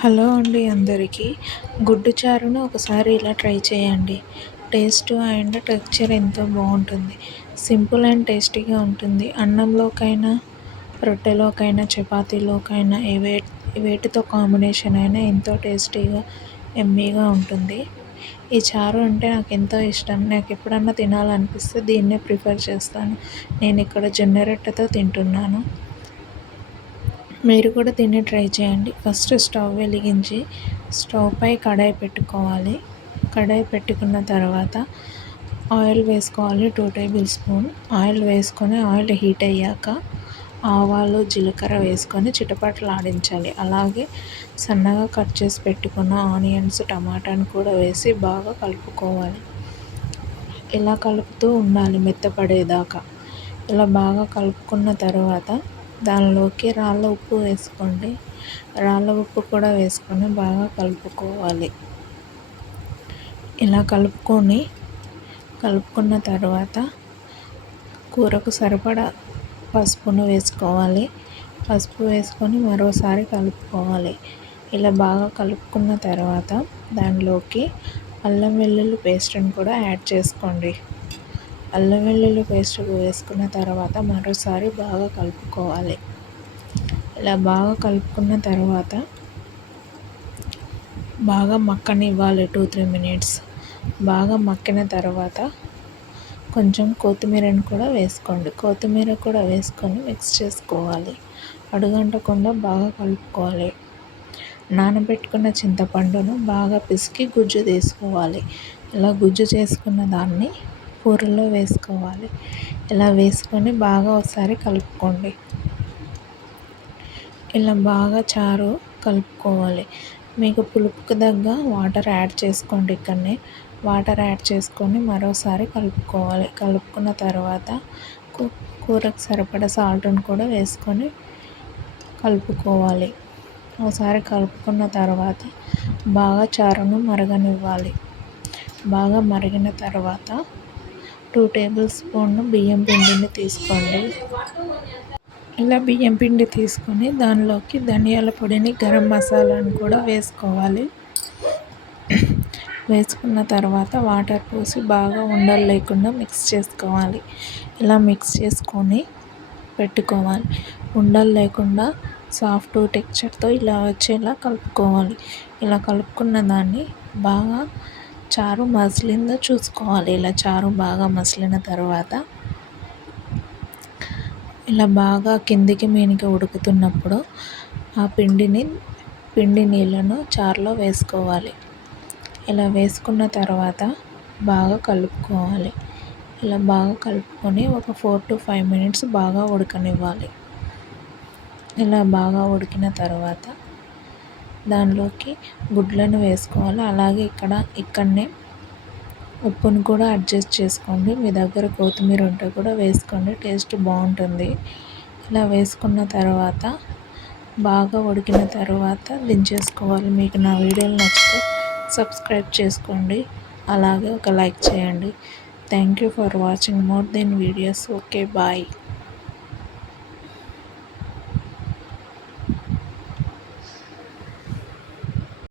Hello అండి అందరికీ. గుడ్డు చారును ఒకసారి ఇలా ట్రై చేయండి. టేస్ట్ అండ్ టెక్చర్ ఎంతో బాగుంటుంది. సింపుల్ అండ్ టేస్టీగా ఉంటుంది. అన్నంలోకైనా రొట్టెలోకైనా చపాతీలోకైనా ఏ వే వేటితో కాంబినేషన్ అయినా ఎంతో టేస్టీగా ఎమ్మీగా ఉంటుంది. ఈ చారు అంటే నాకు ఎంతో ఇష్టం. నాకు ఎప్పుడన్నా తినాలనిపిస్తే దీన్నే ప్రిఫర్ చేస్తాను. నేను ఇక్కడ జొన్న రొట్టెతో తింటున్నాను. మీరు కూడా దీన్ని ట్రై చేయండి. ఫస్ట్ స్టవ్ వెలిగించి స్టవ్ పై కడాయి పెట్టుకోవాలి. కడాయి పెట్టుకున్న తర్వాత ఆయిల్ వేసుకోవాలి టూ టేబుల్ స్పూన్. ఆయిల్ వేసుకొని ఆయిల్ హీట్ అయ్యాక ఆవాలు జీలకర్ర వేసుకొని చిటపటలు ఆడించాలి అలాగే సన్నగా కట్ చేసి పెట్టుకున్న ఆనియన్స్ టమాటాను కూడా వేసి బాగా కలుపుకోవాలి. ఇలా కలుపుతూ ఉండాలి మెత్తపడేదాకా. ఇలా బాగా కలుపుకున్న తర్వాత దానిలోకి రాళ్ళ ఉప్పు వేసుకోండి. రాళ్ళ ఉప్పు కూడా వేసుకొని బాగా కలుపుకోవాలి. ఇలా కలుపుకొని కలుపుకున్న తర్వాత కూరకు సరిపడా పసుపును వేసుకోవాలి. పసుపు వేసుకొని మరోసారి కలుపుకోవాలి. ఇలా బాగా కలుపుకున్న తర్వాత దానిలోకి అల్లం వెల్లుల్లి పేస్ట్ని కూడా యాడ్ చేసుకోండి. అల్లం వెల్లుల్లి పేస్ట్ వేసుకున్న తర్వాత మరోసారి బాగా కలుపుకోవాలి. ఇలా బాగా కలుపుకున్న తర్వాత బాగా మక్కనివ్వాలి టూ త్రీ మినిట్స్ బాగా మక్కిన తర్వాత కొంచెం కొత్తిమీరను కూడా వేసుకోండి. కొత్తిమీర కూడా వేసుకొని మిక్స్ చేసుకోవాలి. అడుగంటకుండా బాగా కలుపుకోవాలి. నానబెట్టుకున్న చింతపండును బాగా పిసికి గుజ్జు తీసుకోవాలి. ఇలా గుజ్జు చేసుకున్న దాన్ని కూరలో వేసుకోవాలి. ఇలా వేసుకొని బాగా ఒకసారి కలుపుకోండి. ఇలా బాగా చారు కలుపుకోవాలి. మీకు పులుపుకు తగ్గ వాటర్ యాడ్ చేసుకోండి ఇక్కడనే. వాటర్ యాడ్ చేసుకొని మరోసారి కలుపుకోవాలి. కలుపుకున్న తర్వాత కూరకు సరిపడా సాల్ట్ని కూడా వేసుకొని కలుపుకోవాలి. ఒకసారి కలుపుకున్న తర్వాత బాగా చారును మరగనివ్వాలి. బాగా మరిగిన తర్వాత టూ టేబుల్ స్పూన్ బియ్యం పిండిని తీసుకోండి. ఇలా బియ్యం పిండి తీసుకొని దానిలోకి ధనియాల పొడిని గరం మసాలాను కూడా వేసుకోవాలి. వేసుకున్న తర్వాత వాటర్ పోసి బాగా ఉండలు లేకుండా మిక్స్ చేసుకోవాలి. ఇలా మిక్స్ చేసుకొని పెట్టుకోవాలి. ఉండలు లేకుండా సాఫ్ట్ టెక్చర్తో ఇలా వచ్చేలా కలుపుకోవాలి. ఇలా కలుపుకున్న దాన్ని బాగా చారు మసిలిందో చూసుకోవాలి. ఇలా చారు బాగా మసిలిన తర్వాత ఇలా బాగా కిందికి మీదికి ఉడుకుతున్నప్పుడు ఆ పిండిని పిండి నీళ్ళను చారులో వేసుకోవాలి. ఇలా వేసుకున్న తర్వాత బాగా కలుపుకోవాలి. ఇలా బాగా కలుపుకొని ఒక ఫోర్ టు ఫైవ్ మినిట్స్ బాగా ఉడకనివ్వాలి. ఇలా బాగా ఉడికిన తర్వాత దానిలోకి గుడ్లను వేసుకోవాలి. అలాగే ఇక్కడ ఇక్కడనే ఉప్పును కూడా అడ్జస్ట్ చేసుకోండి. మీ దగ్గర కొత్తిమీర ఉంటే కూడా వేసుకోండి. టేస్ట్ బాగుంటుంది. ఇలా వేసుకున్న తర్వాత బాగా ఉడికిన తర్వాత దించేసుకోవాలి. మీకు నా వీడియోలు నచ్చితే సబ్స్క్రైబ్ చేసుకోండి. అలాగే ఒక లైక్ చేయండి. Thank you for watching. More then videos. Okay bye.